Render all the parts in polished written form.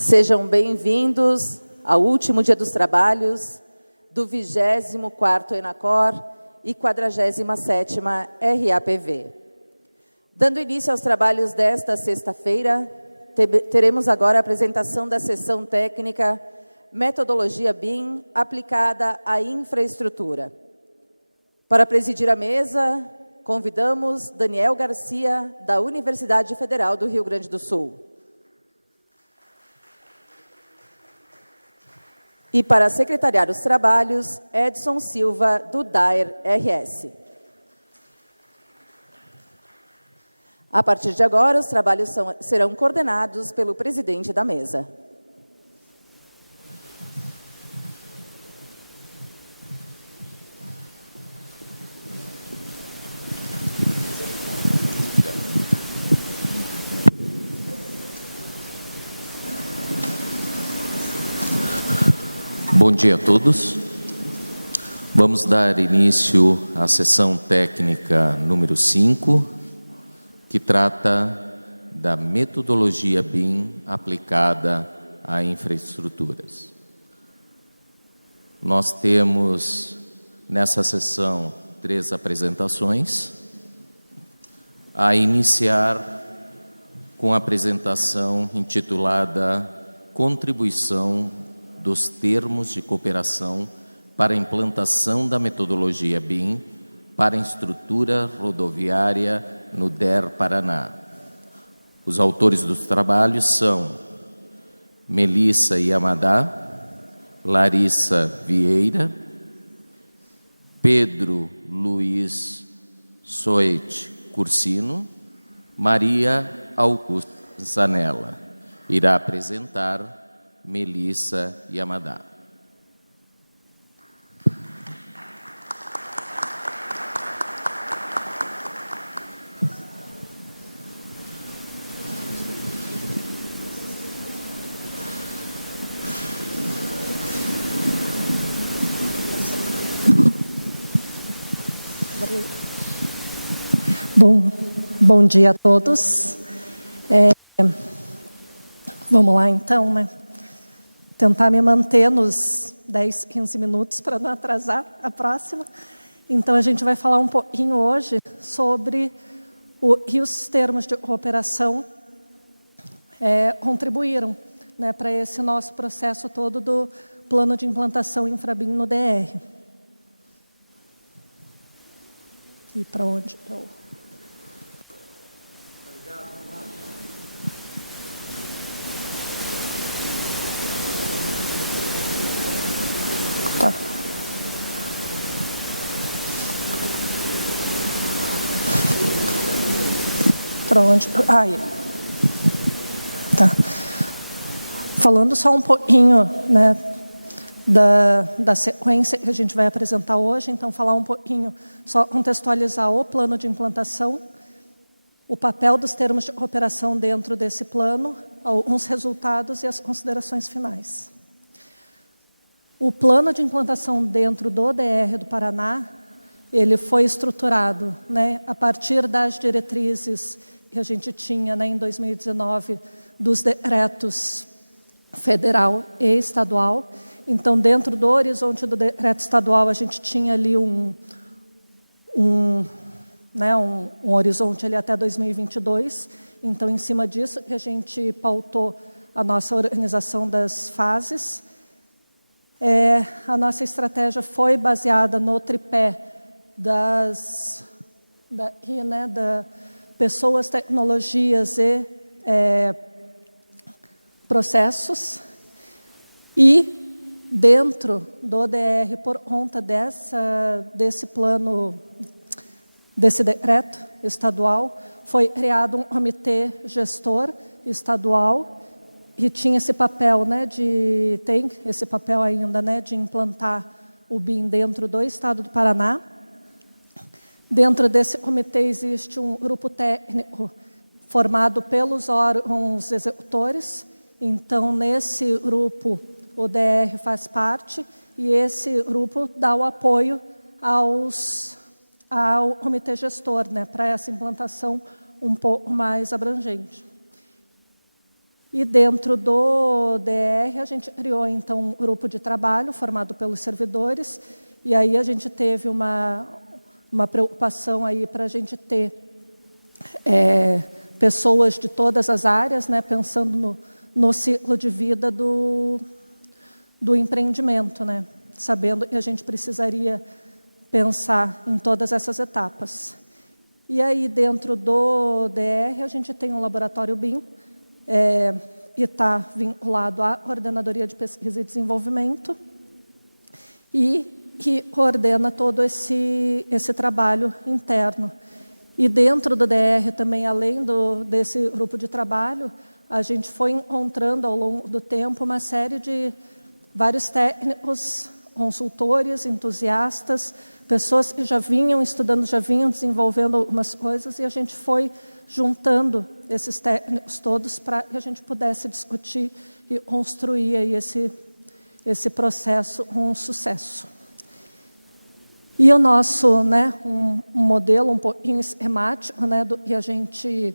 Sejam bem-vindos ao último dia dos trabalhos do 24º ENACOR e 47ª RAPV. Dando início aos trabalhos desta sexta-feira, teremos agora a apresentação da sessão técnica Metodologia BIM aplicada à infraestrutura. Para presidir a mesa, convidamos Daniel Garcia, da Universidade Federal do Rio Grande do Sul. E para secretariar os trabalhos, Edson Silva, do DAER RS. A partir de agora, os trabalhos serão coordenados pelo presidente da mesa. Bom dia a todos. Vamos dar início à sessão técnica número 5, que trata da metodologia BIM aplicada a infraestruturas. Nós temos nessa sessão 3 apresentações, a iniciar com a apresentação intitulada Contribuição dos termos de cooperação para a implantação da metodologia BIM para a estrutura rodoviária no DER Paraná. Os autores dos trabalhos são Melissa Yamadá, Larissa Vieira, Pedro Luiz Soete Cursino, Maria Augusta Zanella. Irá apresentar Melissa Yamadá. Bom dia a todos. Vamos lá então, né? Tentar me manter nos 10, 15 minutos para não atrasar a próxima. Então, a gente vai falar um pouquinho hoje sobre os termos de cooperação contribuíram, né, para esse nosso processo todo do plano de implantação InfraBIM no DR. E para onde eu... Tá. Para onde? Aí. Tá. Falando só um pouquinho, né, da sequência que a gente vai apresentar hoje, então falar um pouquinho, só contextualizar o plano de implantação, o papel dos termos de cooperação dentro desse plano, alguns resultados e as considerações finais. O plano de implantação dentro do DR do Paraná, ele foi estruturado, né, a partir das diretrizes que a gente tinha, né, em 2019, dos decretos federal e estadual. Então, dentro do horizonte do decreto estadual, a gente tinha ali um horizonte ali até 2022. Então, em cima disso, a gente pautou a nossa organização das fases. A nossa estratégia foi baseada no tripé da pessoas, tecnologias e processos. E dentro do DR, por conta desse plano, desse decreto estadual, foi criado um comitê gestor estadual que tinha esse papel, né, tem esse papel ainda, né, de implantar o BIM dentro do estado do Paraná. Dentro desse comitê existe um grupo técnico formado pelos órgãos executores. Então, nesse grupo, o DR faz parte e esse grupo dá o apoio ao comitê gestor, né, para essa implantação um pouco mais abrangente. E dentro do DR, a gente criou, então, um grupo de trabalho formado pelos servidores, e aí a gente teve uma preocupação aí para a gente ter pessoas de todas as áreas, né, pensando no ciclo de vida do empreendimento, né, sabendo que a gente precisaria pensar em todas essas etapas. E aí, dentro do DR, a gente tem um laboratório BIM, e está vinculado à Coordenadoria de Pesquisa e Desenvolvimento, e que coordena todo esse trabalho interno. E dentro do DR também, além desse grupo de trabalho, a gente foi encontrando ao longo do tempo uma série de vários técnicos, consultores, entusiastas, pessoas que já vinham estudando, já vinham desenvolvendo algumas coisas, e a gente foi juntando esses técnicos todos para que a gente pudesse discutir e construir aí esse processo com sucesso. E o nosso, né, um modelo um pouquinho esquemático, né, do que a gente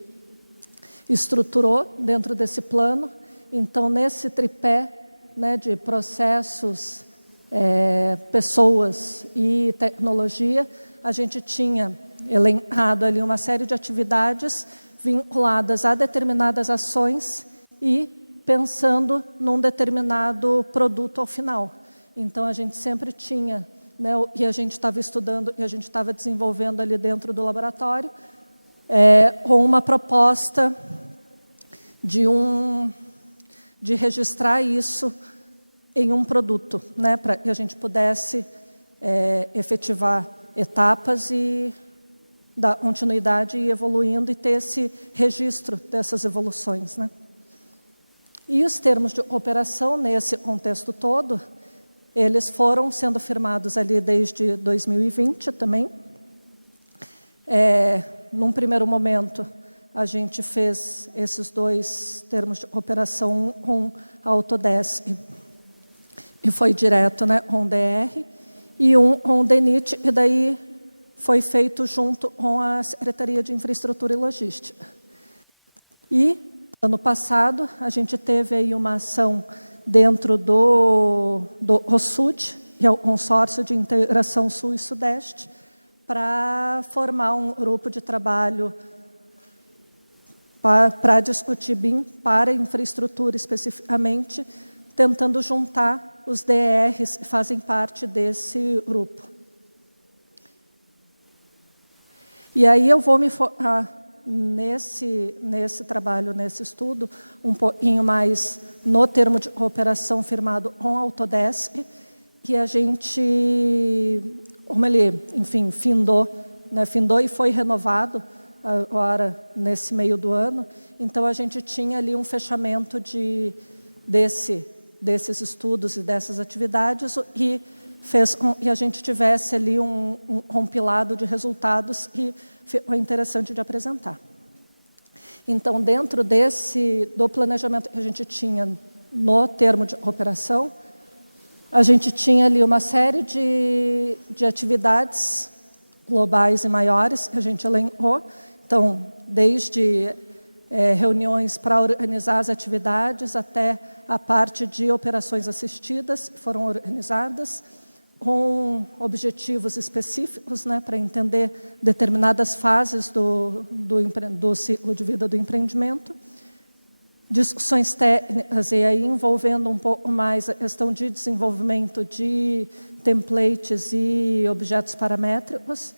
estruturou dentro desse plano. Então, nesse tripé, né, de processos, pessoas e tecnologia, a gente tinha elencado ali uma série de atividades vinculadas a determinadas ações e pensando num determinado produto ao final. Então, a gente sempre tinha, né, e a gente estava estudando, e a gente estava desenvolvendo ali dentro do laboratório, com uma proposta de registrar isso em um produto, né, para que a gente pudesse efetivar etapas e dar continuidade e evoluindo e ter esse registro dessas evoluções, né? E os termos de operação nesse contexto todo, eles foram sendo firmados ali desde 2020 também. Num primeiro momento, a gente fez esses 2 termos de operação com a Autodesk, e foi direto, né, com o DR, e um com o DENIT, e daí foi feito junto com a Secretaria de Infraestrutura e Logística. E, ano passado, a gente teve aí uma ação dentro do ROSUD, que é o Consórcio de Integração Sul e Sudeste, para formar um grupo de trabalho para discutir BIM para infraestrutura especificamente, tentando juntar os DRs que fazem parte desse grupo. E aí eu vou me focar nesse trabalho, nesse estudo, um pouquinho mais no termo de cooperação firmado com a Autodesk, que a gente, como ele, enfim, findou e foi renovado agora nesse meio do ano. Então, a gente tinha ali um fechamento desses estudos e dessas atividades e fez com que a gente tivesse ali um compilado de resultados que foi interessante de apresentar. Então, dentro do planejamento que a gente tinha no termo de cooperação, a gente tinha ali uma série de atividades globais e maiores que a gente elencou. Então, desde reuniões para organizar as atividades até a parte de operações assistidas que foram organizadas, com objetivos específicos, né, para entender determinadas fases do ciclo de vida do empreendimento, discussões técnicas, e aí envolvendo um pouco mais a questão de desenvolvimento de templates e objetos paramétricos,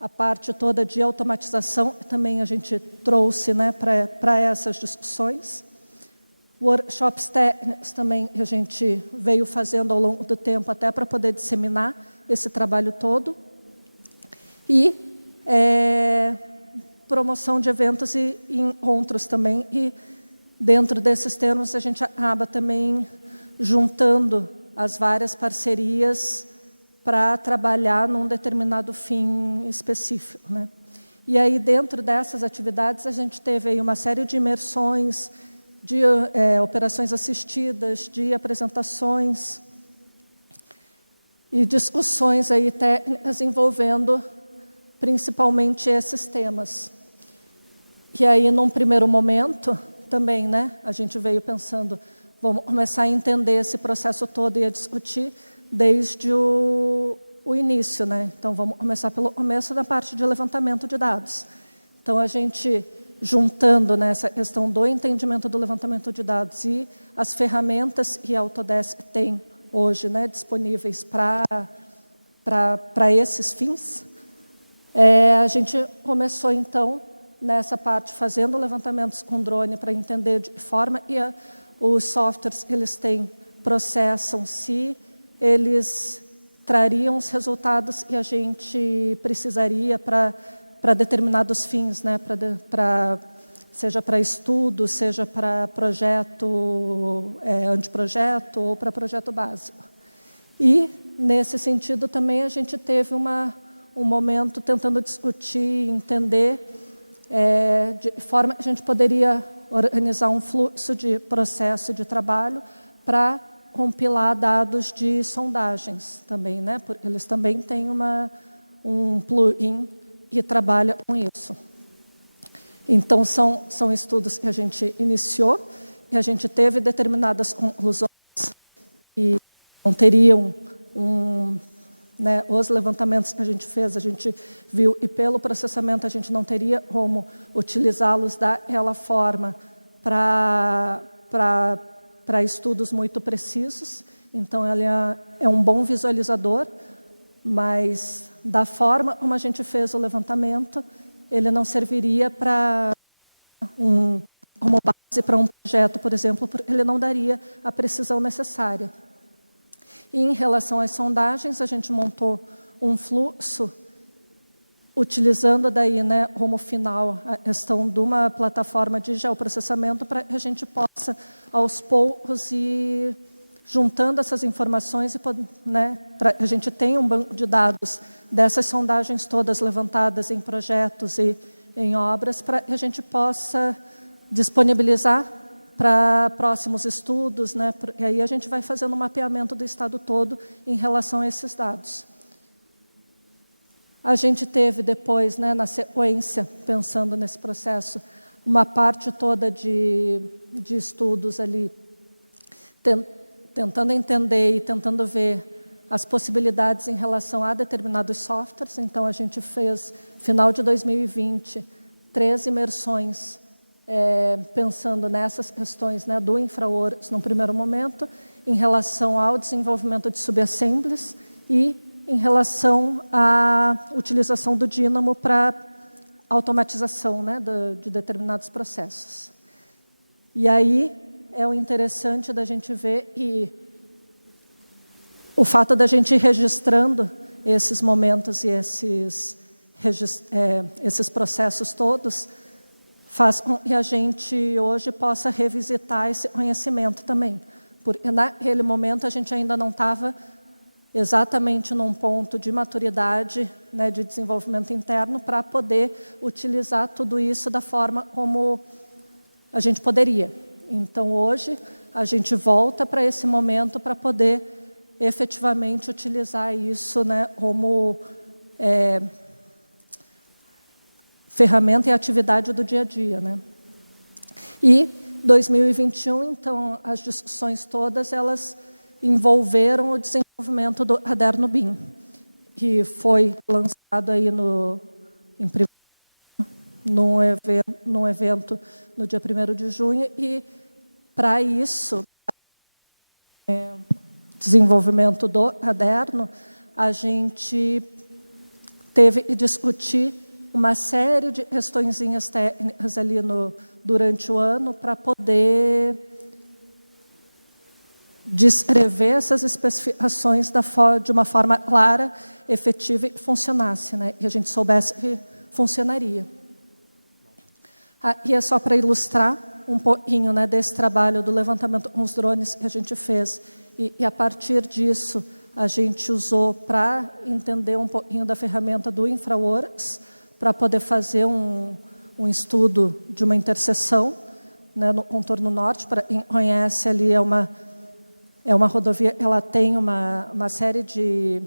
a parte toda de automatização também a gente trouxe, né, para essas discussões. Workshops técnicos também a gente veio fazendo ao longo do tempo até para poder disseminar esse trabalho todo. E promoção de eventos e encontros também. E dentro desses termos a gente acaba também juntando as várias parcerias para trabalhar num determinado fim específico, né? E aí dentro dessas atividades a gente teve aí uma série de imersões, de operações assistidas, de apresentações e discussões aí técnicas envolvendo principalmente esses temas. E aí, num primeiro momento, também, né, a gente veio pensando, vamos começar a entender esse processo todo e a discutir desde o início, né? Então, vamos começar pelo começo da parte de levantamento de dados. Então, a gente, juntando nessa questão do entendimento do levantamento de dados e as ferramentas que a Autodesk tem hoje, né, disponíveis para esses fins, a gente começou, então, nessa parte, fazendo levantamentos com drone para entender de que forma os softwares eles processam, se eles trariam os resultados que a gente precisaria para determinados fins, né? Seja para estudo, seja para projeto, anteprojeto ou para projeto básico. E, nesse sentido, também a gente teve um momento tentando discutir, entender de que forma a gente poderia organizar um fluxo de processo de trabalho para compilar dados de sondagens também, né? Porque eles também têm um plugin que trabalha com isso. Então, são estudos que a gente iniciou e a gente teve determinadas conclusões que não teriam né, os levantamentos que a gente fez, a gente viu, e pelo processamento a gente não teria como utilizá-los daquela forma para estudos muito precisos. Então, ele é um bom visualizador, mas da forma como a gente fez o levantamento, ele não serviria como base para um projeto, por exemplo, porque ele não daria a precisão necessária. E em relação às sondagens, a gente montou um fluxo utilizando daí, né, como final a questão de uma plataforma de geoprocessamento para que a gente possa, aos poucos, ir juntando essas informações e, né, para que a gente tenha um banco de dados dessas sondagens todas levantadas em projetos e em obras, para que a gente possa disponibilizar para próximos estudos, né, e aí a gente vai fazendo um mapeamento do estado todo em relação a esses dados. A gente teve depois, né, na sequência, pensando nesse processo, uma parte toda de estudos ali, tentando entender e tentando ver as possibilidades em relação a determinados softwares. Então, a gente fez, final de 2020, 3 imersões, pensando nessas questões, né, do InfraWorks, no primeiro momento, em relação ao desenvolvimento de subassemblies e em relação à utilização do Dynamo para automatização, né, de determinados processos. E aí é o interessante da gente ver e o fato da gente ir registrando esses momentos e esses processos todos faz com que a gente hoje possa revisitar esse conhecimento também. Porque naquele momento a gente ainda não estava exatamente num ponto de maturidade, né, de desenvolvimento interno, para poder utilizar tudo isso da forma como a gente poderia. Então, hoje, a gente volta para esse momento para poder efetivamente utilizar isso, né, como ferramenta e atividade do dia a dia, né? E 2021, então, as discussões todas, elas envolveram o desenvolvimento do caderno BIM, que foi lançado aí num evento no dia 1º de junho, e para isso, desenvolvimento do caderno, a gente teve que discutir uma série de questõezinhas técnicas ali durante o ano para poder descrever essas especificações de uma forma clara, efetiva e funcionasse, né? E a gente soubesse que funcionaria. E é só para ilustrar um pouquinho, né, desse trabalho do levantamento com os drones que a gente fez. E a partir disso, a gente usou para entender um pouquinho da ferramenta do InfraWorks, para poder fazer um estudo de uma interseção, né, no contorno norte. Para quem conhece, ali é uma rodovia, ela tem uma série de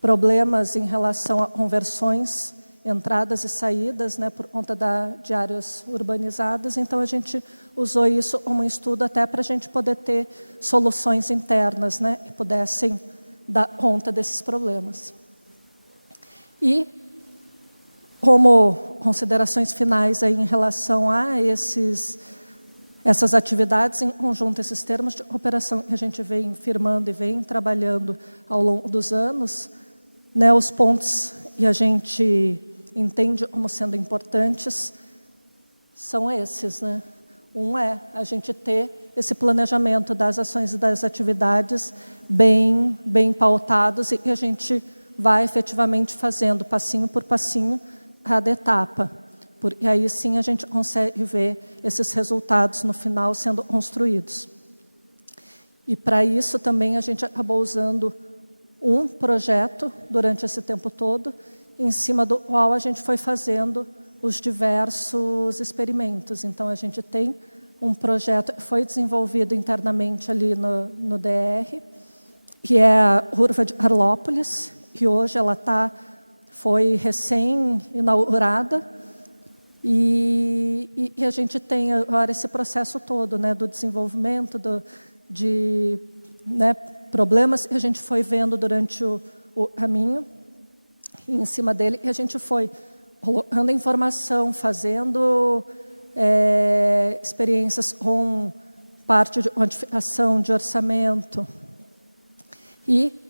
problemas em relação a conversões entradas e saídas, né, por conta de áreas urbanizadas. Então, a gente usou isso como um estudo até para a gente poder ter soluções internas, né, que pudessem dar conta desses problemas. E, como considerações finais aí em relação a essas atividades em conjunto, esses termos de cooperação que a gente vem firmando e vem trabalhando ao longo dos anos, né, os pontos que a gente entende como sendo importantes são esses, né? Um é a gente ter esse planejamento das ações e das atividades bem pautados, e a gente vai efetivamente fazendo passinho por passinho cada etapa, porque aí sim a gente consegue ver esses resultados no final sendo construídos. E para isso também a gente acabou usando um projeto durante esse tempo todo, em cima do qual a gente foi fazendo os diversos experimentos. Então, a gente tem um projeto que foi desenvolvido internamente ali no DR, que é a Curva de Carlópolis, que hoje ela foi recém-inaugurada, e a gente tem agora esse processo todo, né, do desenvolvimento, de problemas que a gente foi vendo durante o caminho, e em cima dele a gente foi colocando informação, fazendo experiências com parte de quantificação de orçamento. E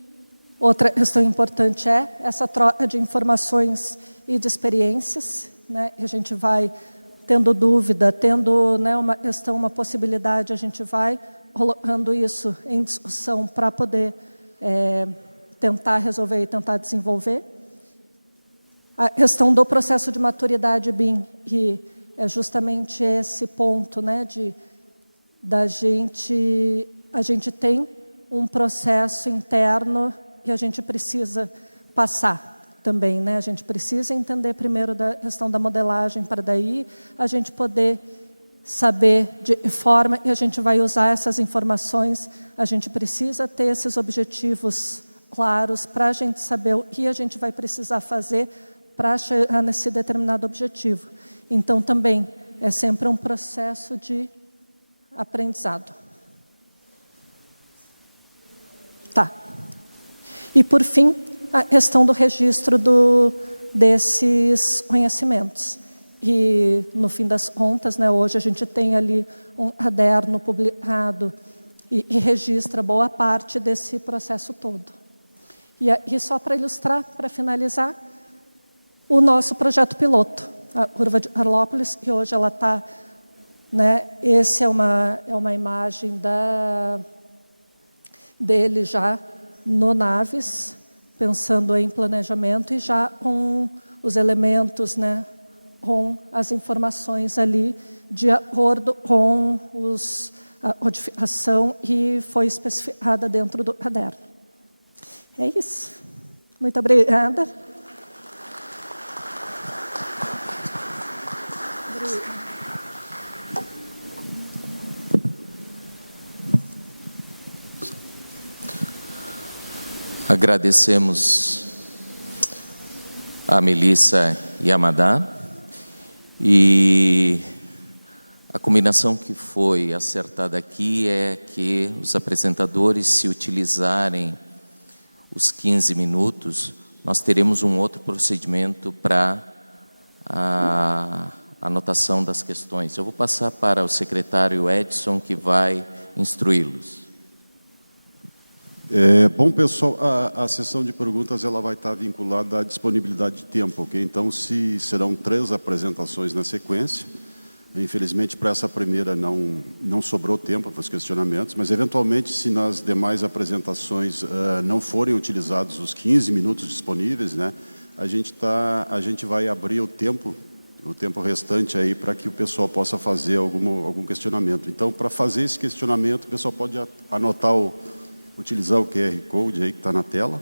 outra questão importante é essa troca de informações e de experiências, né? A gente vai tendo dúvida, tendo, né, uma questão, uma possibilidade, a gente vai colocando isso em discussão para poder tentar resolver e tentar desenvolver. A questão do processo de maturidade BIM, que é justamente esse ponto, né, a gente tem um processo interno que a gente precisa passar também, né? A gente precisa entender primeiro da questão da modelagem, para daí a gente poder saber de que forma que a gente vai usar essas informações. A gente precisa ter esses objetivos claros para a gente saber o que a gente vai precisar fazer para chegar nesse determinado objetivo. Então, também é sempre um processo de aprendizado. Tá. E, por fim, a questão do registro desses conhecimentos. E, no fim das contas, né, hoje a gente tem ali um caderno publicado e registra boa parte desse processo todo. E só para ilustrar, para finalizar, o nosso projeto piloto, a Curva de Carlópolis, que hoje ela está, né, esse é uma imagem dele já no Naves, pensando em planejamento e já com os elementos, né, com as informações ali de acordo com a codificação que foi especificada dentro do caderno. É isso. Muito obrigada. Agradecemos a Melissa e a Amadá, e a combinação que foi acertada aqui é que os apresentadores, se utilizarem os 15 minutos, nós teremos um outro procedimento para a anotação das questões. Eu vou passar para o secretário Edson, que vai instruí-los. Bom, pessoal, a sessão de perguntas ela vai estar vinculada à disponibilidade de tempo, ok? Então, serão 3 apresentações na sequência. Infelizmente, para essa primeira não sobrou tempo para os questionamentos, mas, eventualmente, se nas demais apresentações não forem utilizados os 15 minutos disponíveis, né, a gente vai abrir o tempo restante aí para que o pessoal possa fazer algum questionamento. Então, para fazer esse questionamento, o pessoal pode utilizar o QR Code aí que está na tela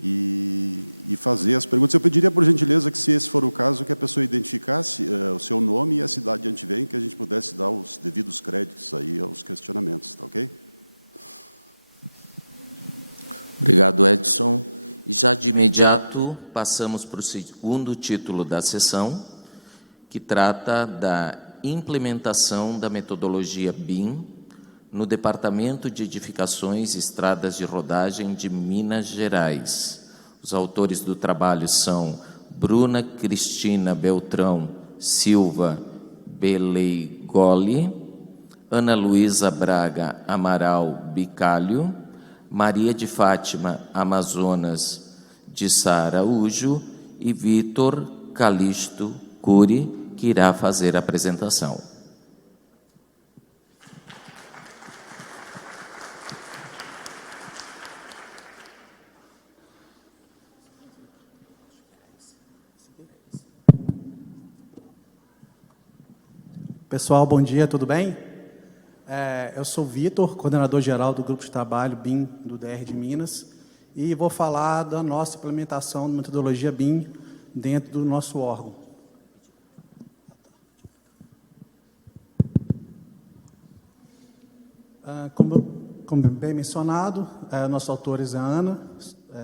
e fazer as perguntas. Eu pediria, por gentileza, que, se esse for o caso, que a pessoa identificasse o seu nome e a cidade de onde vem, que a gente pudesse dar os devidos créditos aí aos questionamentos, tá ok? Obrigado, Edson. E já de imediato passamos para o segundo título da sessão, que trata da implementação da metodologia BIM no Departamento de Edificações e Estradas de Rodagem de Minas Gerais. Os autores do trabalho são Bruna Cristina Beltrão Silva Beleigoli, Ana Luísa Braga Amaral Bicalho, Maria de Fátima Amazonas de Sá Araújo e Vitor Calixto Cury, que irá fazer a apresentação. Pessoal, bom dia, tudo bem? Eu sou o Vitor, coordenador-geral do Grupo de Trabalho BIM do DR de Minas, e vou falar da nossa implementação da metodologia BIM dentro do nosso órgão. Como bem mencionado, nossos autores é a Ana,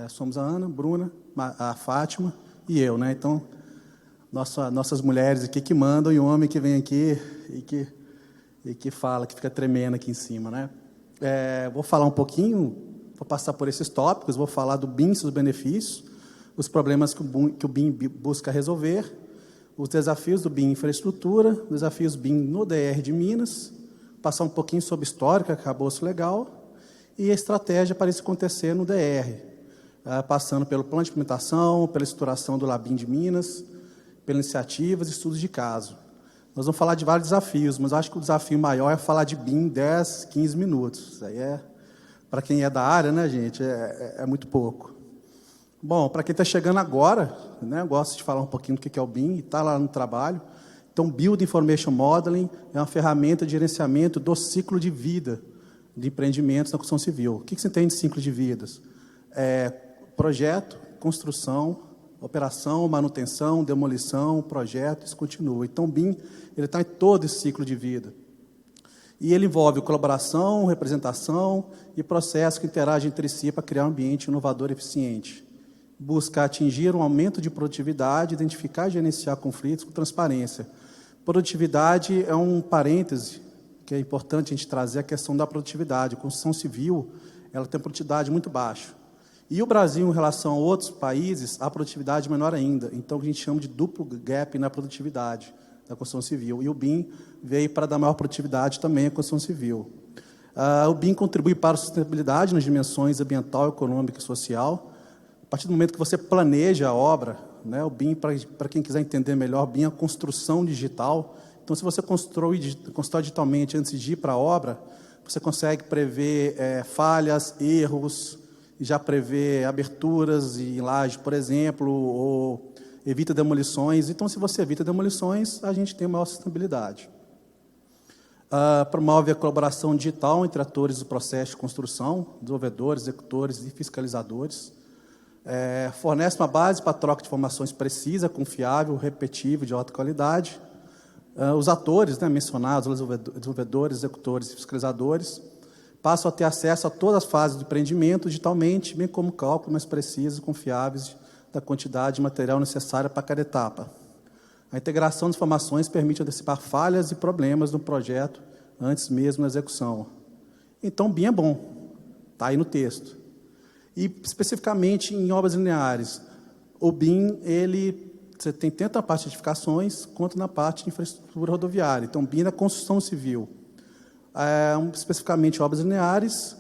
somos a Ana, Bruna, a Fátima e eu, né? Então, nossas mulheres aqui que mandam e o homem que vem aqui e que fala, que fica tremendo aqui em cima, né? Vou falar um pouquinho, vou passar por esses tópicos, vou falar do BIM, seus benefícios, os problemas que o BIM busca resolver, os desafios do BIM infraestrutura, desafios BIM no DR de Minas, passar um pouquinho sobre histórica, acabouço legal, e a estratégia para isso acontecer no DR, passando pelo plano de implementação, pela estruturação do LABIM de Minas, pelas iniciativas e estudos de caso. Nós vamos falar de vários desafios, mas acho que o desafio maior é falar de BIM em 10, 15 minutos. Isso aí para quem é da área, né, gente, é muito pouco. Bom, para quem está chegando agora, né, eu gosto de falar um pouquinho do que é o BIM, e está lá no trabalho. Então, Build Information Modeling é uma ferramenta de gerenciamento do ciclo de vida de empreendimentos na construção civil. O que você entende de ciclo de vidas? Projeto, construção, operação, manutenção, demolição, projeto, isso continua. Então, o BIM está em todo esse ciclo de vida. E ele envolve colaboração, representação e processos que interagem entre si para criar um ambiente inovador e eficiente. Busca atingir um aumento de produtividade, identificar e gerenciar conflitos com transparência. Produtividade é um parêntese que é importante a gente trazer a questão da produtividade. A construção civil ela tem produtividade muito baixa. E o Brasil, em relação a outros países, a produtividade é menor ainda. Então, a gente chama de duplo gap na produtividade da construção civil. E o BIM veio para dar maior produtividade também à construção civil. O BIM contribui para a sustentabilidade nas dimensões ambiental, econômica e social. A partir do momento que você planeja a obra, né, o BIM, para quem quiser entender melhor, o BIM é a construção digital. Então, se você constrói digitalmente antes de ir para a obra, você consegue prever falhas, erros, já prevê aberturas em laje, por exemplo, ou evita demolições. Então, se você evita demolições, a gente tem maior sustentabilidade. Promove a colaboração digital entre atores do processo de construção, desenvolvedores, executores e fiscalizadores. Fornece uma base para a troca de informações precisa, confiável, repetível, de alta qualidade. Os atores, né, mencionados, os desenvolvedores, executores e fiscalizadores, passam a ter acesso a todas as fases do empreendimento digitalmente, bem como cálculos mais precisos e confiáveis da quantidade de material necessária para cada etapa. A integração das informações permite antecipar falhas e problemas no projeto antes mesmo da execução. Então, o BIM é bom, está aí no texto. E, especificamente, em obras lineares, o BIM, você tem tanto na parte de edificações, quanto na parte de infraestrutura rodoviária. Então, o BIM na construção civil. Especificamente, obras lineares,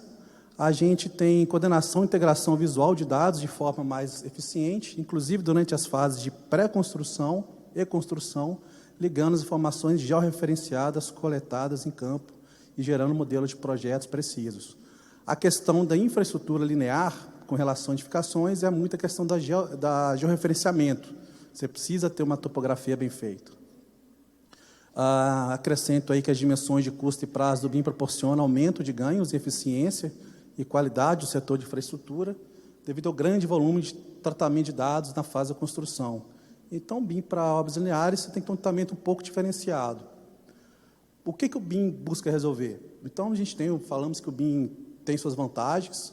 a gente tem coordenação e integração visual de dados de forma mais eficiente, inclusive durante as fases de pré-construção e construção, ligando as informações georreferenciadas coletadas em campo e gerando modelos de projetos precisos. A questão da infraestrutura linear, com relação a edificações, é muita questão da georreferenciamento. Você precisa ter uma topografia bem feita. Acrescento aí que as dimensões de custo e prazo do BIM proporcionam aumento de ganhos em eficiência e qualidade do setor de infraestrutura, devido ao grande volume de tratamento de dados na fase da construção. Então, o BIM para obras lineares, você tem que ter um tratamento um pouco diferenciado. O que o BIM busca resolver? Então, falamos que o BIM tem suas vantagens,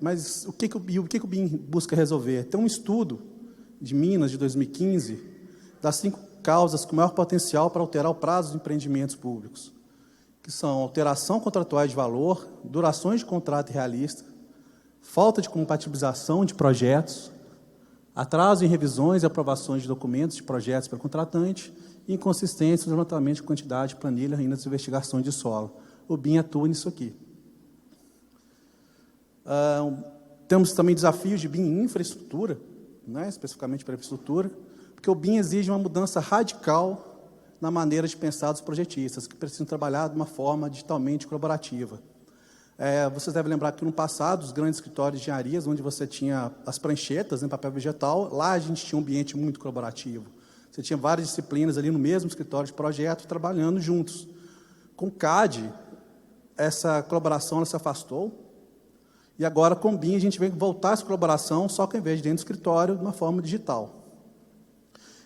Mas o que o BIM busca resolver? Tem um estudo de Minas, de 2015, das 5 causas com maior potencial para alterar o prazo de empreendimentos públicos, que são alteração contratual de valor, durações de contrato irrealista, falta de compatibilização de projetos, atraso em revisões e aprovações de documentos de projetos para contratante e inconsistência no levantamento de quantidade de planilha e nas investigações de solo. O BIM atua nisso aqui. Temos também desafios de BIM em infraestrutura, né, especificamente para a infraestrutura, porque o BIM exige uma mudança radical na maneira de pensar dos projetistas, que precisam trabalhar de uma forma digitalmente colaborativa. Vocês devem lembrar que no passado, os grandes escritórios de engenharias, onde você tinha as pranchetas em papel vegetal, lá a gente tinha um ambiente muito colaborativo. Você tinha várias disciplinas ali no mesmo escritório de projeto, trabalhando juntos. Com o CAD, essa colaboração ela se afastou, e agora com o BIM a gente vem voltar essa colaboração, só que ao invés de dentro do escritório, de uma forma digital.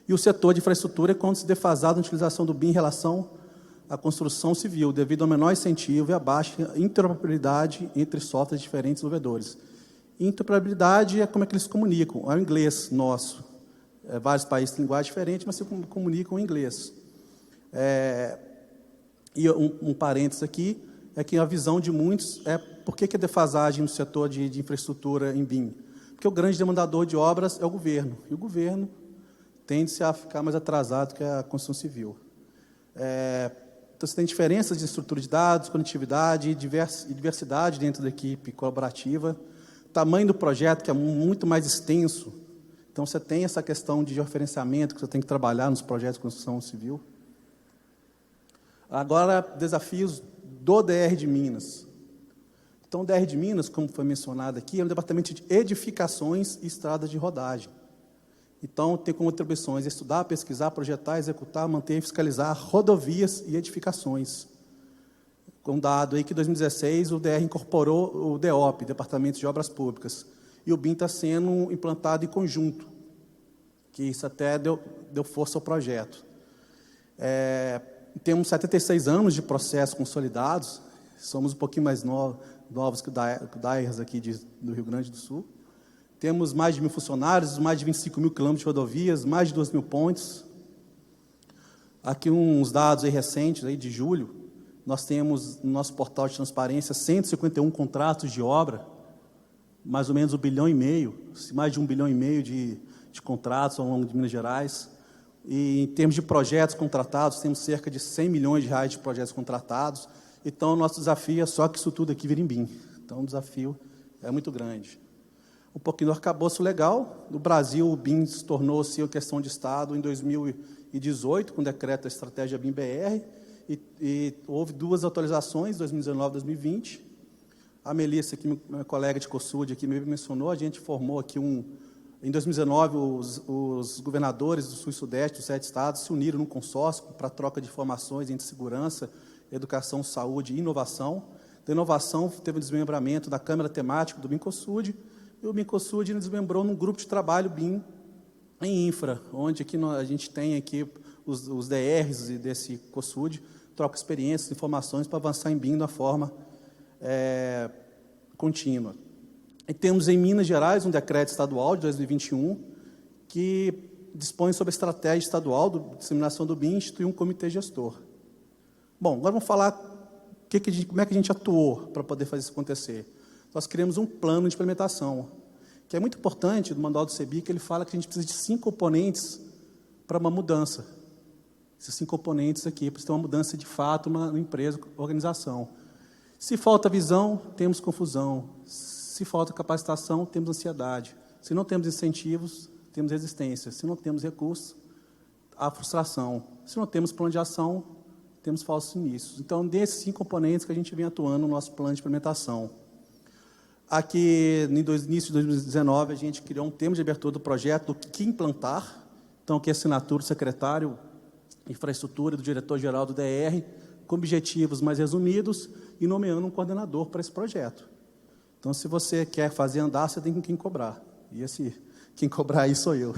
E o setor de infraestrutura é quando se defasado na utilização do BIM em relação à construção civil, devido ao menor incentivo e à baixa interoperabilidade entre softwares de diferentes desenvolvedores. Interoperabilidade é como é que eles se comunicam, é o inglês nosso. Vários países têm linguagem diferente, mas se comunicam em inglês. E um parênteses aqui, é que a visão de muitos é por que a defasagem no setor de infraestrutura em BIM? Porque o grande demandador de obras é o governo, e o governo tende-se a ficar mais atrasado que a construção civil. Então, você tem diferenças de estrutura de dados, conectividade e diversidade dentro da equipe colaborativa, tamanho do projeto, que é muito mais extenso. Então, você tem essa questão de referenciamento que você tem que trabalhar nos projetos de construção civil. Agora, desafios do DR de Minas. Então, o DR de Minas, como foi mencionado aqui, é um departamento de edificações e estradas de rodagem. Então, tem como atribuições estudar, pesquisar, projetar, executar, manter e fiscalizar rodovias e edificações. Com dado aí que em 2016 o DR incorporou o DEOP, Departamento de Obras Públicas, e o BIM está sendo implantado em conjunto, que isso até deu força ao projeto. Temos 76 anos de processos consolidados, somos um pouquinho mais novos que o DAERS aqui do Rio Grande do Sul. Temos mais de 1.000 funcionários, mais de 25 mil quilômetros de rodovias, mais de 2.000 pontes. Aqui uns dados aí recentes, aí de julho, nós temos no nosso portal de transparência 151 contratos de obra, mais ou menos 1,5 bilhão, mais de 1,5 bilhão de contratos ao longo de Minas Gerais. E em termos de projetos contratados, temos cerca de 100 milhões de reais de projetos contratados. Então, o nosso desafio é só que isso tudo aqui vire em BIM. Então, o desafio é muito grande. Um pouquinho do arcabouço legal. No Brasil, o BIM tornou-se uma questão de Estado em 2018, com o decreto da Estratégia BIM-BR, e houve 2 atualizações, 2019 e 2020. A Melissa, que minha colega de COSUD, aqui me mencionou, a gente formou aqui em 2019, os governadores do Sul e Sudeste, dos 7 estados, se uniram num consórcio para troca de informações entre segurança, educação, saúde e inovação. Da inovação, teve o desmembramento da Câmara Temática do BIM-COSUD, e o BIM-COSUD desmembrou num grupo de trabalho BIM em infra, onde aqui a gente tem aqui os DRs desse COSUD, troca experiências, informações para avançar em BIM de uma forma contínua. E temos em Minas Gerais um decreto estadual de 2021 que dispõe sobre a estratégia estadual de disseminação do BIM e institui um comitê gestor. Bom, agora vamos falar como é que a gente atuou para poder fazer isso acontecer. Nós criamos um plano de implementação, que é muito importante, do manual do CEBI, que ele fala que a gente precisa de 5 componentes para uma mudança. Esses 5 componentes aqui, para ter uma mudança de fato na empresa, organização. Se falta visão, temos confusão. Se falta capacitação, temos ansiedade. Se não temos incentivos, temos resistência. Se não temos recursos, há frustração. Se não temos plano de ação, temos falsos inícios. Então, desses 5 componentes que a gente vem atuando no nosso plano de implementação. Aqui, no início de 2019, a gente criou um termo de abertura do projeto do que implantar. Então, aqui a assinatura do secretário de Infraestrutura e do diretor-geral do DR, com objetivos mais resumidos e nomeando um coordenador para esse projeto. Então, se você quer fazer andar, você tem com quem cobrar. E quem cobrar aí sou eu.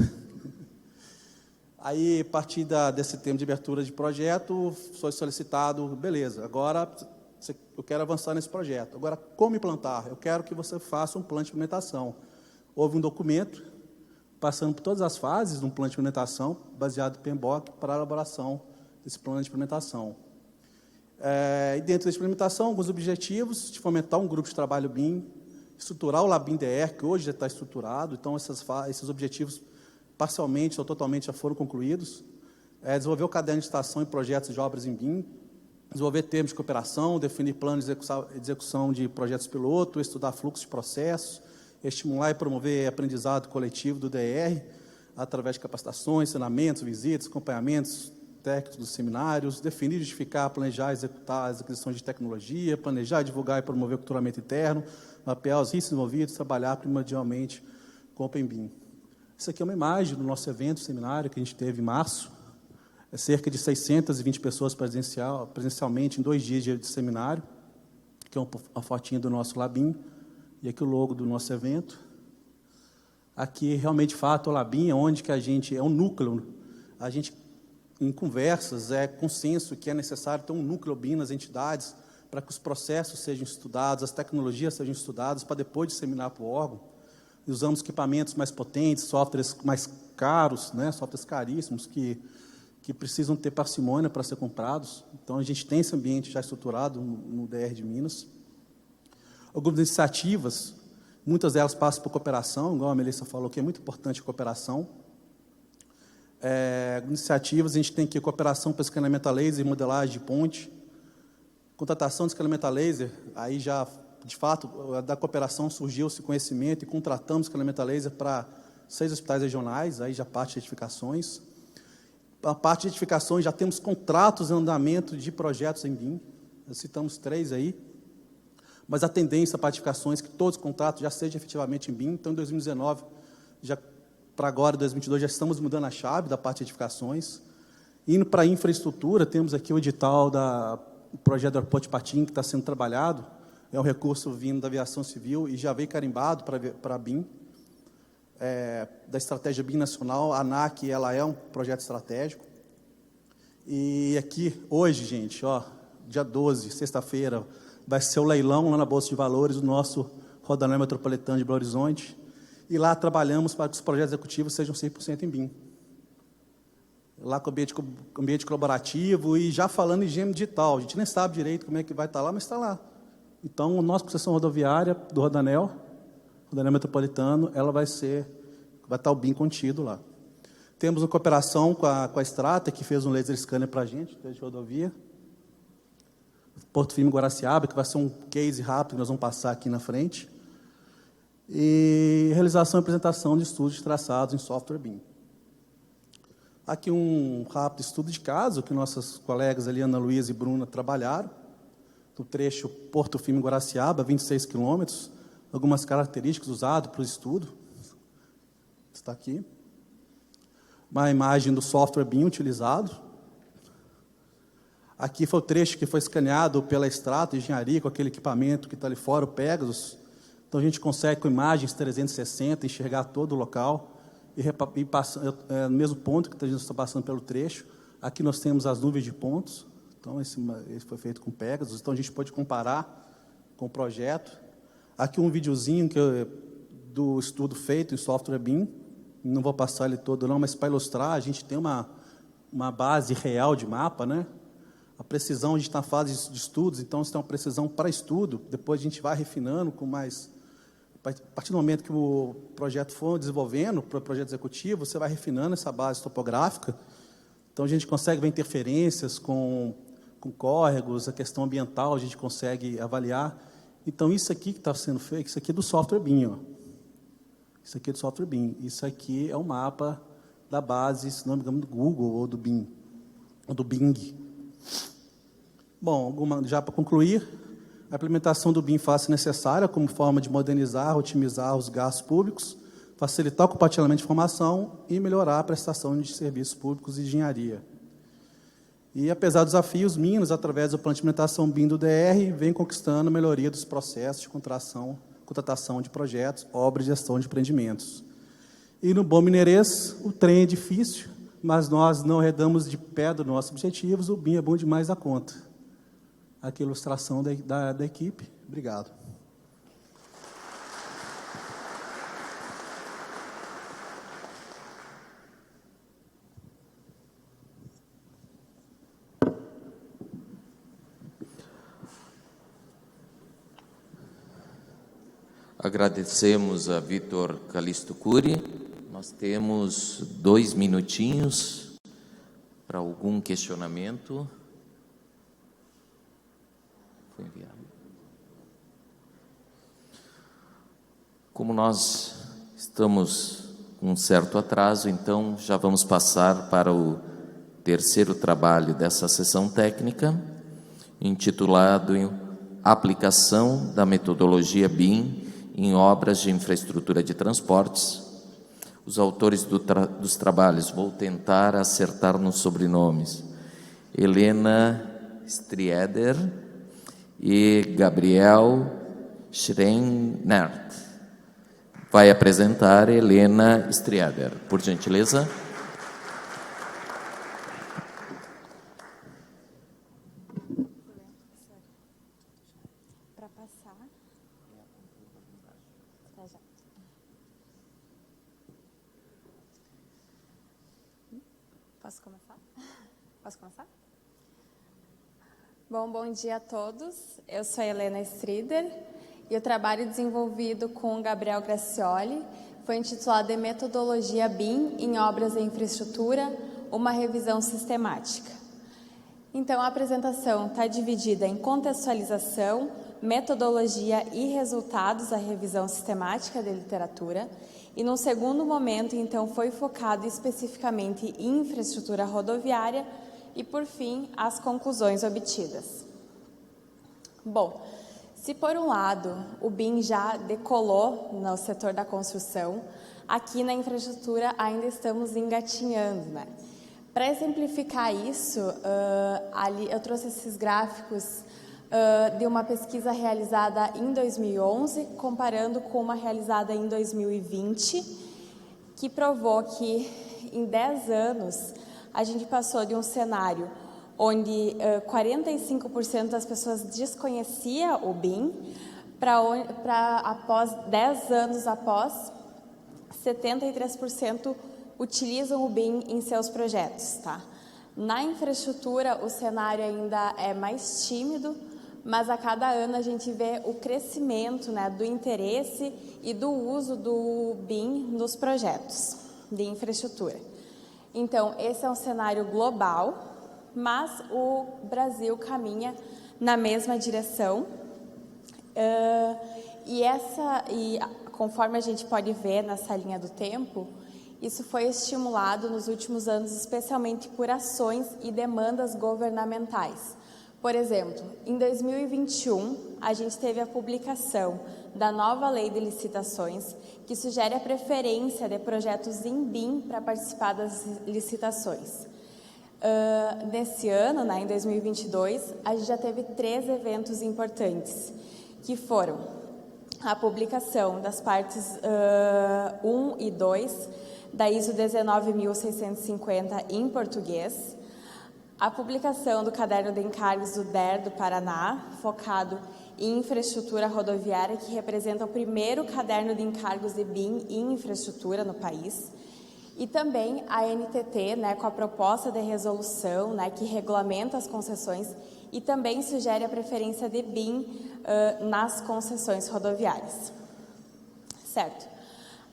Aí, a partir desse termo de abertura de projeto, foi solicitado, beleza, agora eu quero avançar nesse projeto. Agora, como implantar? Eu quero que você faça um plano de implementação. Houve um documento, passando por todas as fases de um plano de implementação, baseado em PMBOK, para a elaboração desse plano de implementação. E dentro dessa implementação, alguns objetivos, de fomentar um grupo de trabalho BIM, estruturar o LabIM-DR, que hoje já está estruturado, então esses objetivos, parcialmente ou totalmente, já foram concluídos. Desenvolver o caderno de estação e projetos de obras em BIM, desenvolver termos de cooperação, definir planos de execução de projetos piloto, estudar fluxo de processos, estimular e promover aprendizado coletivo do DR, através de capacitações, ensinamentos, visitas, acompanhamentos técnicos dos seminários, definir, justificar, planejar e executar as aquisições de tecnologia, planejar, divulgar e promover o culturamento interno, mapear os riscos envolvidos, trabalhar primordialmente com o OpenBIM. Isso aqui é uma imagem do nosso evento, seminário, que a gente teve em março. Cerca de 620 pessoas presencialmente em 2 dias de seminário, que é uma fotinha do nosso LabIM, e aqui o logo do nosso evento. Aqui, realmente, de fato, o LabIM é onde que a gente, é um núcleo, a gente, em conversas, consenso que é necessário ter um núcleo BIM nas entidades, para que os processos sejam estudados, as tecnologias sejam estudadas, para depois disseminar para o órgão. E usamos equipamentos mais potentes, softwares mais caros, né, softwares caríssimos, que precisam ter parcimônia para ser comprados. Então, a gente tem esse ambiente já estruturado no DR de Minas. Algumas iniciativas, muitas delas passam por cooperação, igual a Melissa falou, que é muito importante a cooperação. Iniciativas, a gente tem aqui cooperação para escaneamento a laser e modelagem de ponte. Contratação de escaneamento a laser, aí já, de fato, da cooperação surgiu esse conhecimento e contratamos escaneamento a laser para 6 hospitais regionais, aí já parte de edificações. A parte de edificações, já temos contratos em andamento de projetos em BIM, citamos 3 aí, mas a tendência para edificações é que todos os contratos já sejam efetivamente em BIM. Então, em 2019, para agora, 2022, já estamos mudando a chave da parte de edificações. Indo para a infraestrutura, temos aqui o edital do projeto do aeroporto de Patim, que está sendo trabalhado, é um recurso vindo da aviação civil e já veio carimbado para a BIM. Da estratégia BIM nacional, a ANAC, ela é um projeto estratégico. E aqui, hoje, gente, dia 12, sexta-feira, vai ser o leilão lá na Bolsa de Valores, o nosso Rodoanel Metropolitano de Belo Horizonte. E lá trabalhamos para que os projetos executivos sejam 100% em BIM. Lá com o ambiente colaborativo e já falando em gênero digital. A gente nem sabe direito como é que vai estar lá, mas está lá. Então, a nossa concessão rodoviária do Rodoanel Metropolitano, ela vai estar o BIM contido lá. Temos uma cooperação com a Strata, que fez um laser scanner para a gente, de rodovia. Porto Firme Guaraciaba, que vai ser um case rápido, que nós vamos passar aqui na frente. E realização e apresentação de estudos de traçados em software BIM. Aqui um rápido estudo de caso, que nossas colegas ali, Ana Luísa e Bruna, trabalharam. No trecho Porto Firme Guaraciaba, 26 quilômetros. Algumas características usadas para o estudo. Está aqui. Uma imagem do software BIM utilizado. Aqui foi o trecho que foi escaneado pela Strata Engenharia, com aquele equipamento que está ali fora, o Pegasus. Então, a gente consegue, com imagens 360, enxergar todo o local. E no mesmo ponto que a gente está passando pelo trecho. Aqui nós temos as nuvens de pontos. Então, esse foi feito com Pegasus. Então, a gente pode comparar com o projeto. Aqui um videozinho do estudo feito em software BIM. Não vou passar ele todo, não, mas para ilustrar, a gente tem uma base real de mapa, né? A precisão, a gente está na fase de estudos, então, isso tem uma precisão para estudo. Depois, a gente vai refinando com mais... A partir do momento que o projeto for desenvolvendo, para o projeto executivo, você vai refinando essa base topográfica. Então, a gente consegue ver interferências com córregos, a questão ambiental, a gente consegue avaliar. Então, isso aqui que está sendo feito, isso aqui é do software BIM. Isso aqui é do software BIM. Isso aqui é o mapa da base, se não me engano, do Google ou do BIM, ou do Bing. Bom, já para concluir, a implementação do BIM faz-se necessária como forma de modernizar, otimizar os gastos públicos, facilitar o compartilhamento de informação e melhorar a prestação de serviços públicos e engenharia. E, apesar dos desafios, Minas, através da implementação BIM do DR, vem conquistando a melhoria dos processos de contratação de projetos, obras e gestão de empreendimentos. E, no bom mineirês, o trem é difícil, mas nós não arredamos de pé dos nossos objetivos, o BIM é bom demais da conta. aqui a ilustração da equipe. Obrigado. Agradecemos a Vitor Calisto Cury. Nós temos 2 minutinhos para algum questionamento. Foi enviado. Como nós estamos com um certo atraso, então já vamos passar para o terceiro trabalho dessa sessão técnica, intitulado Aplicação da metodologia BIM em obras de infraestrutura de transportes. Os autores dos trabalhos, vou tentar acertar nos sobrenomes, Helena Strieder e Gabriel Schreinert. Vai apresentar Helena Strieder, por gentileza. Posso começar? Bom dia a todos. Eu sou a Helena Strieder e o trabalho desenvolvido com o Gabriel Gracioli foi intitulado de Metodologia BIM em Obras de Infraestrutura, uma revisão sistemática. Então, a apresentação está dividida em contextualização, metodologia e resultados da revisão sistemática de literatura. E, no segundo momento, então, foi focado especificamente em infraestrutura rodoviária e, por fim, as conclusões obtidas. Bom, se por um lado o BIM já decolou no setor da construção, aqui na infraestrutura ainda estamos engatinhando, né? Para exemplificar isso, ali eu trouxe esses gráficos de uma pesquisa realizada em 2011, comparando com uma realizada em 2020, que provou que em 10 anos a gente passou de um cenário onde 45% das pessoas desconhecia o BIM, para após 10 anos após, 73% utilizam o BIM em seus projetos, tá? Na infraestrutura, o cenário ainda é mais tímido, mas a cada ano a gente vê o crescimento, né, do interesse e do uso do BIM nos projetos de infraestrutura. Então, esse é um cenário global, mas o Brasil caminha na mesma direção. E conforme a gente pode ver nessa linha do tempo, isso foi estimulado nos últimos anos, especialmente por ações e demandas governamentais. Por exemplo, em 2021, a gente teve a publicação da nova Lei de Licitações, que sugere a preferência de projetos em BIM para participar das licitações. Nesse ano, né, em 2022, a gente já teve 3 eventos importantes, que foram a publicação das partes 1 e 2 da ISO 19650 em português, a publicação do Caderno de Encargos do DER do Paraná, focado em infraestrutura rodoviária, que representa o primeiro caderno de encargos de BIM em infraestrutura no país, e também a NTT, né, com a proposta de resolução, né, que regulamenta as concessões e também sugere a preferência de BIM nas concessões rodoviárias. Certo.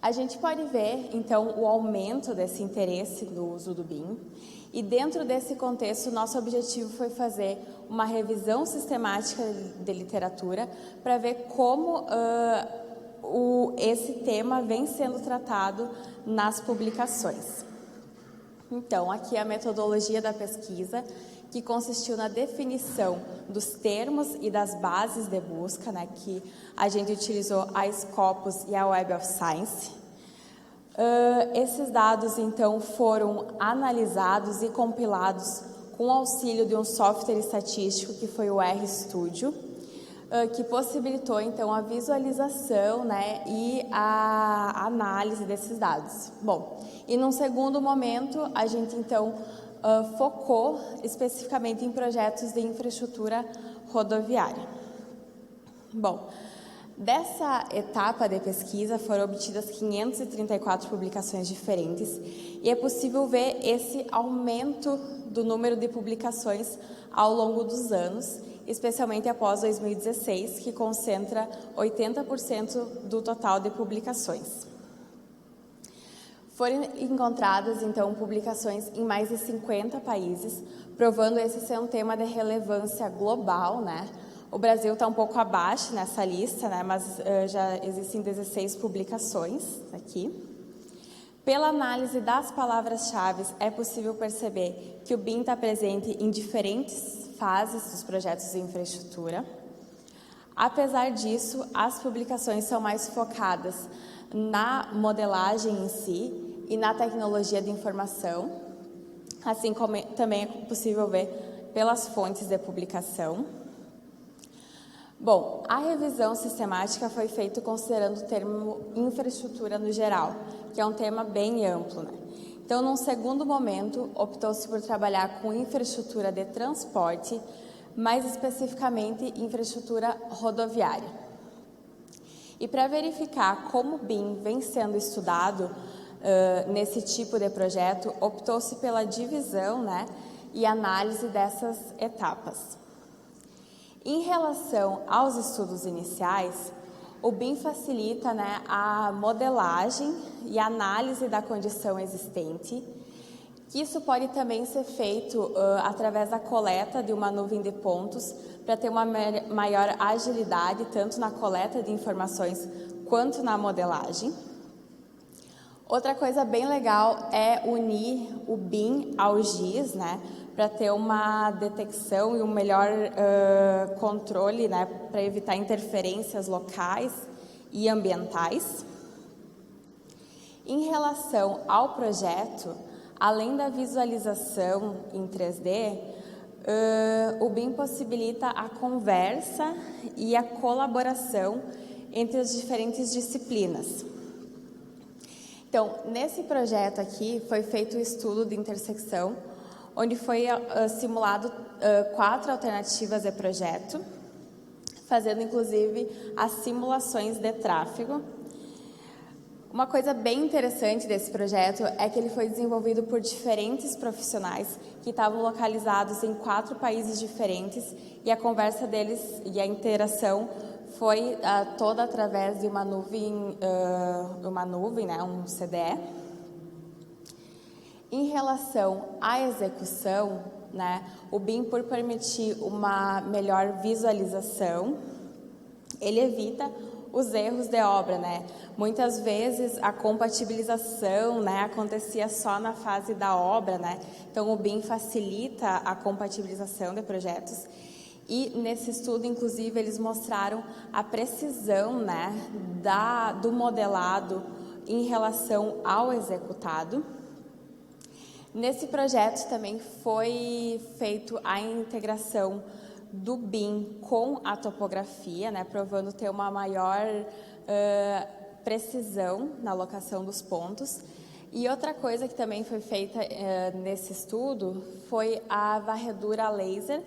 A gente pode ver, então, o aumento desse interesse no uso do BIM, e dentro desse contexto, nosso objetivo foi fazer uma revisão sistemática de literatura para ver como esse tema vem sendo tratado nas publicações. Então, aqui a metodologia da pesquisa, que consistiu na definição dos termos e das bases de busca, né, que a gente utilizou a Scopus e a Web of Science. Esses dados, então, foram analisados e compilados com o auxílio de um software estatístico, que foi o RStudio, que possibilitou, então, a visualização, né, e a análise desses dados. Bom, e num segundo momento, a gente, então, focou especificamente em projetos de infraestrutura rodoviária. Bom, dessa etapa de pesquisa foram obtidas 534 publicações diferentes e é possível ver esse aumento do número de publicações ao longo dos anos, especialmente após 2016, que concentra 80% do total de publicações. Foram encontradas, então, publicações em mais de 50 países, provando esse ser um tema de relevância global, né? O Brasil está um pouco abaixo nessa lista, né? Mas já existem 16 publicações aqui. Pela análise das palavras-chave, é possível perceber que o BIM está presente em diferentes fases dos projetos de infraestrutura. Apesar disso, as publicações são mais focadas na modelagem em si e na tecnologia de informação, assim como também é possível ver pelas fontes de publicação. Bom, a revisão sistemática foi feita considerando o termo infraestrutura no geral, que é um tema bem amplo, né? Então, num segundo momento, optou-se por trabalhar com infraestrutura de transporte, mais especificamente infraestrutura rodoviária. E para verificar como o BIM vem sendo estudado nesse tipo de projeto, optou-se pela divisão, né, e análise dessas etapas. Em relação aos estudos iniciais, o BIM facilita, né, a modelagem e análise da condição existente. Isso pode também ser feito através da coleta de uma nuvem de pontos para ter uma maior agilidade, tanto na coleta de informações quanto na modelagem. Outra coisa bem legal é unir o BIM ao GIS, né, para ter uma detecção e um melhor controle, né, para evitar interferências locais e ambientais. Em relação ao projeto, além da visualização em 3D, o BIM possibilita a conversa e a colaboração entre as diferentes disciplinas. Então, nesse projeto aqui, foi feito um estudo de intersecção, onde foi simulado 4 alternativas de projeto, fazendo inclusive as simulações de tráfego. Uma coisa bem interessante desse projeto é que ele foi desenvolvido por diferentes profissionais que estavam localizados em 4 países diferentes e a conversa deles e a interação foi toda através de uma nuvem, né, um CDE. Em relação à execução, né, o BIM, por permitir uma melhor visualização, ele evita os erros de obra, né? Muitas vezes a compatibilização, né, acontecia só na fase da obra, né? Então o BIM facilita a compatibilização de projetos. E nesse estudo, inclusive, eles mostraram a precisão, né, do modelado em relação ao executado. Nesse projeto também foi feito a integração do BIM com a topografia, né, provando ter uma maior precisão na locação dos pontos. E outra coisa que também foi feita nesse estudo foi a varredura laser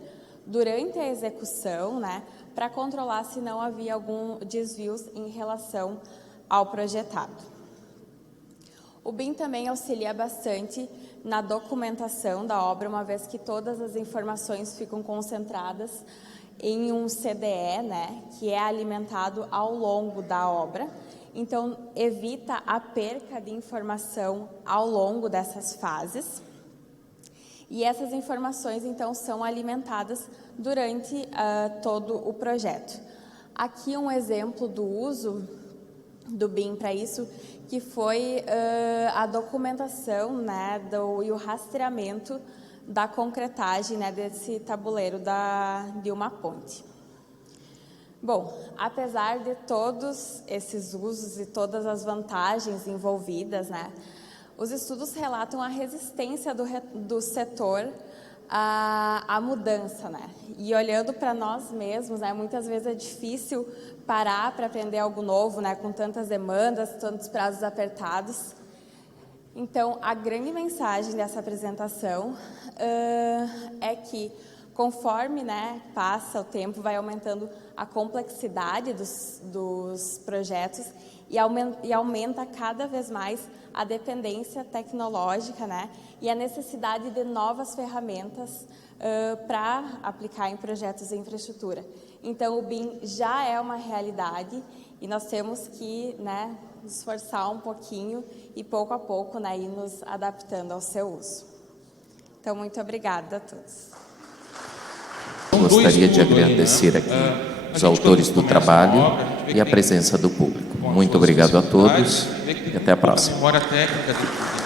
durante a execução, né, para controlar se não havia algum desvios em relação ao projetado. O BIM também auxilia bastante na documentação da obra, uma vez que todas as informações ficam concentradas em um CDE, né, que é alimentado ao longo da obra. Então, evita a perca de informação ao longo dessas fases. E essas informações, então, são alimentadas durante todo o projeto. Aqui um exemplo do uso do BIM para isso, que foi a documentação, né, e o rastreamento da concretagem, né, desse tabuleiro de uma ponte. Bom, apesar de todos esses usos e todas as vantagens envolvidas, né, os estudos relatam a resistência do setor à mudança, né? E olhando para nós mesmos, né, muitas vezes é difícil parar para aprender algo novo, né, com tantas demandas, tantos prazos apertados. Então, a grande mensagem dessa apresentação é que, Conforme, né, passa o tempo, vai aumentando a complexidade dos projetos e aumenta cada vez mais a dependência tecnológica, né, e a necessidade de novas ferramentas para aplicar em projetos de infraestrutura. Então, o BIM já é uma realidade e nós temos que, né, nos esforçar um pouquinho e, pouco a pouco, né, ir nos adaptando ao seu uso. Então, muito obrigada a todos. Gostaria de agradecer aqui os autores do trabalho e a presença do público. Muito obrigado a todos e até a próxima. Memória técnica dentro do